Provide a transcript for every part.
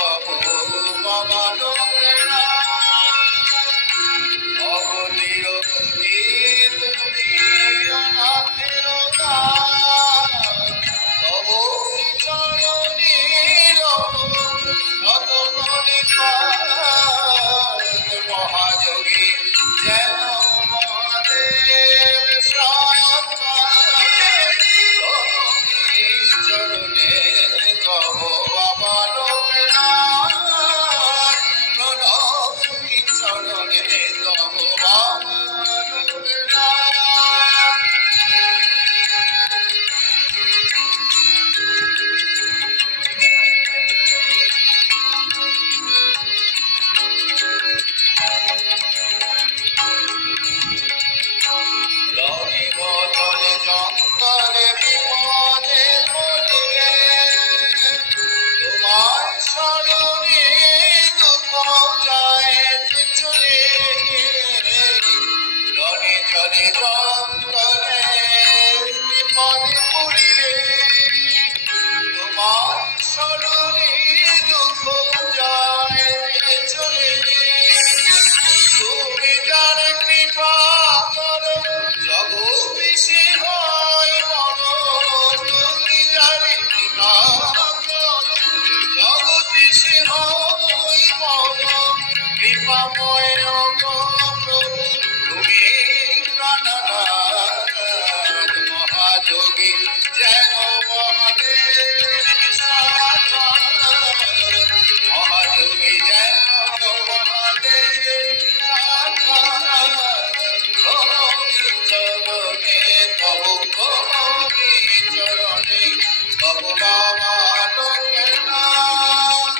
তব বাবা লোকেরা অবধির গতি তুমি অনাথের দান তব চরণী রব মহাযোগী যেন মহাদেব চরণে তব বাবা লোকনাথ প্রণমি চরণে তব বাবা লোকনাথ রবিবদনে জঙ্গলে বিপদে পড়িলে তোমার স্মরণে দুঃখ যায় চলে রণে জলে জঙ্গলে বিপদে পড়িলে তোমার স্মরণে দুঃখ যায় চলে তুমি যার কৃপা করো জগদীশে হয় মন তুমি যার কৃপা করো জগদীশে হয় মন কৃপাময় প্রভু তুমি প্রাণনাথ মহাযোগী যেন মহাদেব মহাযোগী যেন মহাদেব চরণে তব প্রভমি চরণে তব বাবা লোকনাথ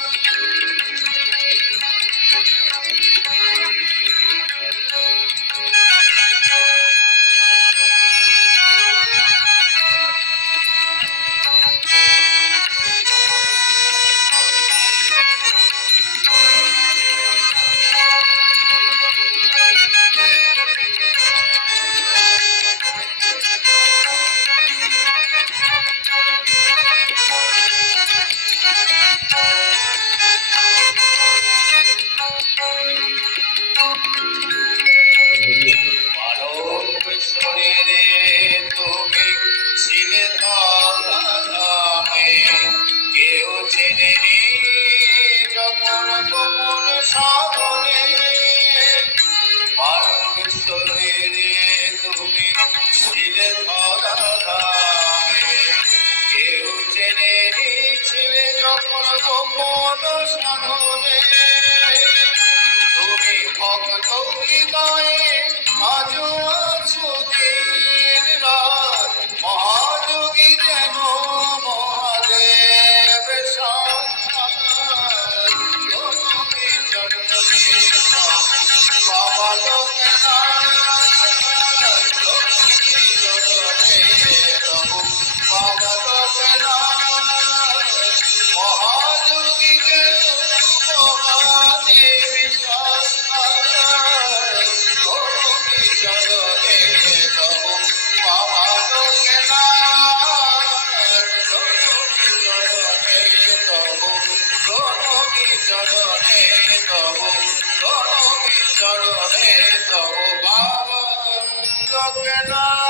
মানব শরীরে তুমি ছিলে ধামে কেউ চেনেনি যখন গোপন সাধনে মানব শরীরে তুমি ছিলে ধামে কেউ চেনেনি ছিলে যখন গোপন সাধনে তুমি ভক্ত হৃদয়ে আজো আছো দিন রাত মহাযোগী যেন মহাদেব তুমি চরণে বাবা লোকনাথ তুমি চরণে তব বাবা লোকনাথ মহাযোগী যেন মহাদেব চরণে তব বাবা লোকনাথ চরণে তব প্রণমি চরণে তব প্রণমি চরণে তব বাবা লোকনাথ।